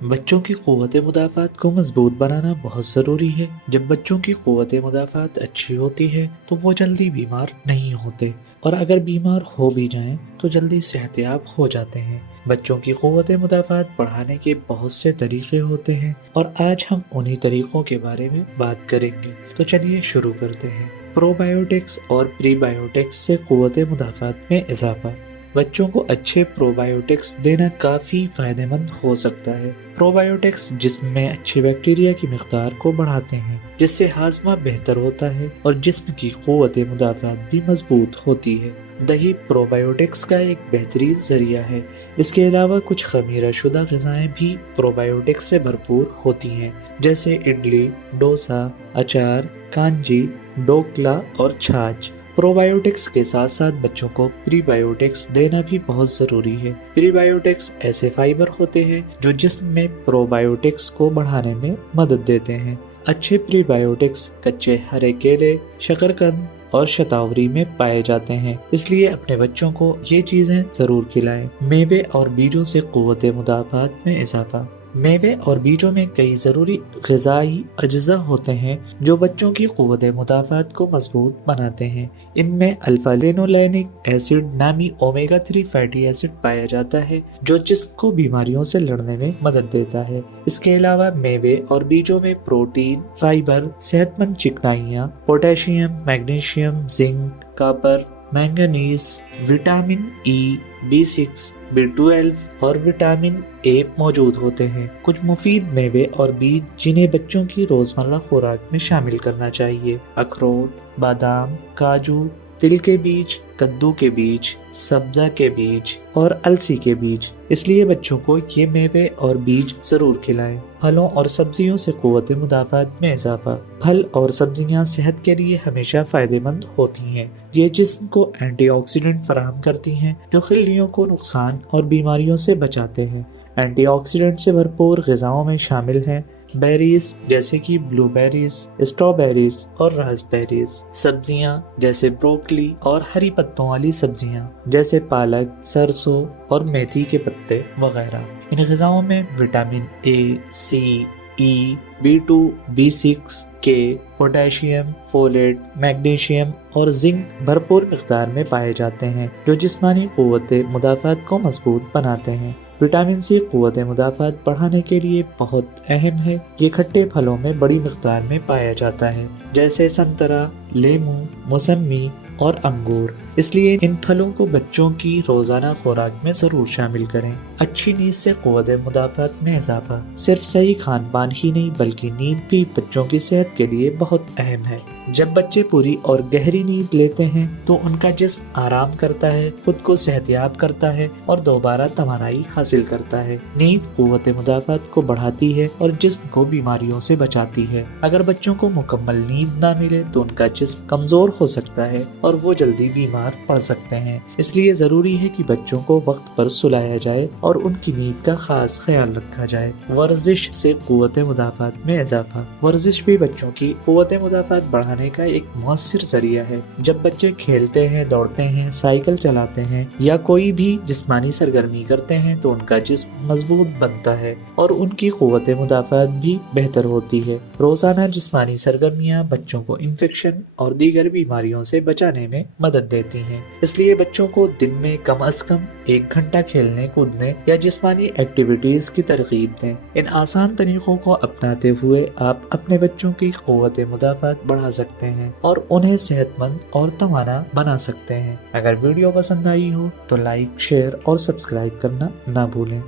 بچوں کی قوت مدافعت کو مضبوط بنانا بہت ضروری ہے۔ جب بچوں کی قوت مدافعت اچھی ہوتی ہے تو وہ جلدی بیمار نہیں ہوتے، اور اگر بیمار ہو بھی جائیں تو جلدی صحت یاب ہو جاتے ہیں۔ بچوں کی قوت مدافعت بڑھانے کے بہت سے طریقے ہوتے ہیں، اور آج ہم انہی طریقوں کے بارے میں بات کریں گے۔ تو چلیے شروع کرتے ہیں۔ پرو بایوٹکس اور پری بایوٹکس سے قوت مدافعت میں اضافہ۔ بچوں کو اچھے پرو بایوٹکس دینا کافی فائدہ مند ہو سکتا ہے۔ پرو بایوٹکس جسم میں اچھے بیکٹیریا کی مقدار کو بڑھاتے ہیں، جس سے ہاضمہ بہتر ہوتا ہے اور جسم کی قوت مدافعت بھی مضبوط ہوتی ہے۔ دہی پرو بایوٹکس کا ایک بہترین ذریعہ ہے۔ اس کے علاوہ کچھ خمیرہ شدہ غذائیں بھی پرو بایوٹکس سے بھرپور ہوتی ہیں، جیسے اڈلی، ڈوسا، اچار، کانجی، ڈوکلا اور چھاچھ۔ پرو بایوٹکس کے ساتھ ساتھ بچوں کو پری بایوٹکس دینا بھی بہت ضروری ہے۔ پری بایوٹکس ایسے فائبر ہوتے ہیں جو جسم میں پرو بایوٹکس کو بڑھانے میں مدد دیتے ہیں۔ اچھے پری بایوٹکس کچے ہرے کیلے، شکرقند اور شتاوری میں پائے جاتے ہیں، اس لیے اپنے بچوں کو یہ چیزیں ضرور کھلائیں۔ میوے اور بیجوں سے قوت مدافعت میں اضافہ۔ میوے اور بیجوں میں کئی ضروری غذائی اجزاء ہوتے ہیں جو بچوں کی قوت مدافعت کو مضبوط بناتے ہیں۔ ان میں الفا لینولینک ایسڈ نامی اومیگا 3 فیٹی ایسڈ پایا جاتا ہے جو جسم کو بیماریوں سے لڑنے میں مدد دیتا ہے۔ اس کے علاوہ میوے اور بیجوں میں پروٹین، فائبر، صحت مند چکنائیاں، potassium, magnesium, zinc, copper, manganese, vitamin E, B6، B12 اور وٹامن اے موجود ہوتے ہیں۔ کچھ مفید میوے اور بیج جنہیں بچوں کی روزمرہ خوراک میں شامل کرنا چاہیے: اخروٹ، بادام، کاجو، تل کے بیج، کدو کے بیج، سبزہ کے بیج اور السی کے بیج۔ اس لیے بچوں کو یہ میوے اور بیج ضرور کھلائیں۔ پھلوں اور سبزیوں سے قوت مدافعت میں اضافہ۔ پھل اور سبزیاں صحت کے لیے ہمیشہ فائدہ مند ہوتی ہیں۔ یہ جسم کو اینٹی آکسیڈنٹ فراہم کرتی ہیں جو خلیوں کو نقصان اور بیماریوں سے بچاتے ہیں۔ اینٹی آکسیڈنٹ سے بھرپور غذاؤں میں شامل ہیں بیریز جیسے کہ بلو بیریز، اسٹرابیریز اور راسبیریز۔ سبزیاں جیسے بروکلی اور ہری پتوں والی سبزیاں جیسے پالک، سرسوں اور میتھی کے پتے وغیرہ۔ ان غذاؤں میں vitamin A, C, E, B2، B6، کے، پوٹاشیم، فولیٹ، میگنیشیم اور زنک بھرپور مقدار میں پائے جاتے ہیں جو جسمانی قوت مدافعت کو مضبوط بناتے ہیں۔ وٹامن سی قوت مدافعت بڑھانے کے لیے بہت اہم ہے۔ یہ کھٹے پھلوں میں بڑی مقدار میں پایا جاتا ہے، جیسے سنترا، لیمو، موسمی اور انگور۔ اس لیے ان پھلوں کو بچوں کی روزانہ خوراک میں ضرور شامل کریں۔ اچھی نیند سے قوت مدافعت میں اضافہ۔ صرف صحیح کھان پان ہی نہیں بلکہ نیند بھی بچوں کی صحت کے لیے بہت اہم ہے۔ جب بچے پوری اور گہری نیند لیتے ہیں تو ان کا جسم آرام کرتا ہے، خود کو صحت یاب کرتا ہے اور دوبارہ توانائی حاصل کرتا ہے۔ نیند قوت مدافعت کو بڑھاتی ہے اور جسم کو بیماریوں سے بچاتی ہے۔ اگر بچوں کو مکمل نیند نہ ملے تو ان کا جسم کمزور ہو سکتا ہے اور وہ جلدی بیمار پڑ سکتے ہیں۔ اس لیے ضروری ہے کہ بچوں کو وقت پر سلایا جائے اور ان کی نیند کا خاص خیال رکھا جائے۔ ورزش سے قوت مدافعت میں اضافہ۔ ورزش بھی بچوں کی قوت مدافعت بڑھانے کا ایک مؤثر ذریعہ ہے۔ جب بچے کھیلتے ہیں، دوڑتے ہیں، سائیکل چلاتے ہیں یا کوئی بھی جسمانی سرگرمی کرتے ہیں تو ان کا جسم مضبوط بنتا ہے اور ان کی قوت مدافعت بھی بہتر ہوتی ہے۔ روزانہ جسمانی سرگرمیاں بچوں کو انفیکشن اور دیگر بیماریوں سے بچانے میں مدد دیتی ہیں۔ اس لیے بچوں کو دن میں کم از کم 1 گھنٹہ کھیلنے، کودنے یا جسمانی ایکٹیویٹیز کی ترغیب دیں۔ ان آسان طریقوں کو اپناتے ہوئے آپ اپنے بچوں کی قوت مدافعت بڑھا سکتے ہیں اور انہیں صحت مند اور توانا بنا سکتے ہیں۔ اگر ویڈیو پسند آئی ہو تو لائک، شیئر اور سبسکرائب کرنا نہ بھولیں۔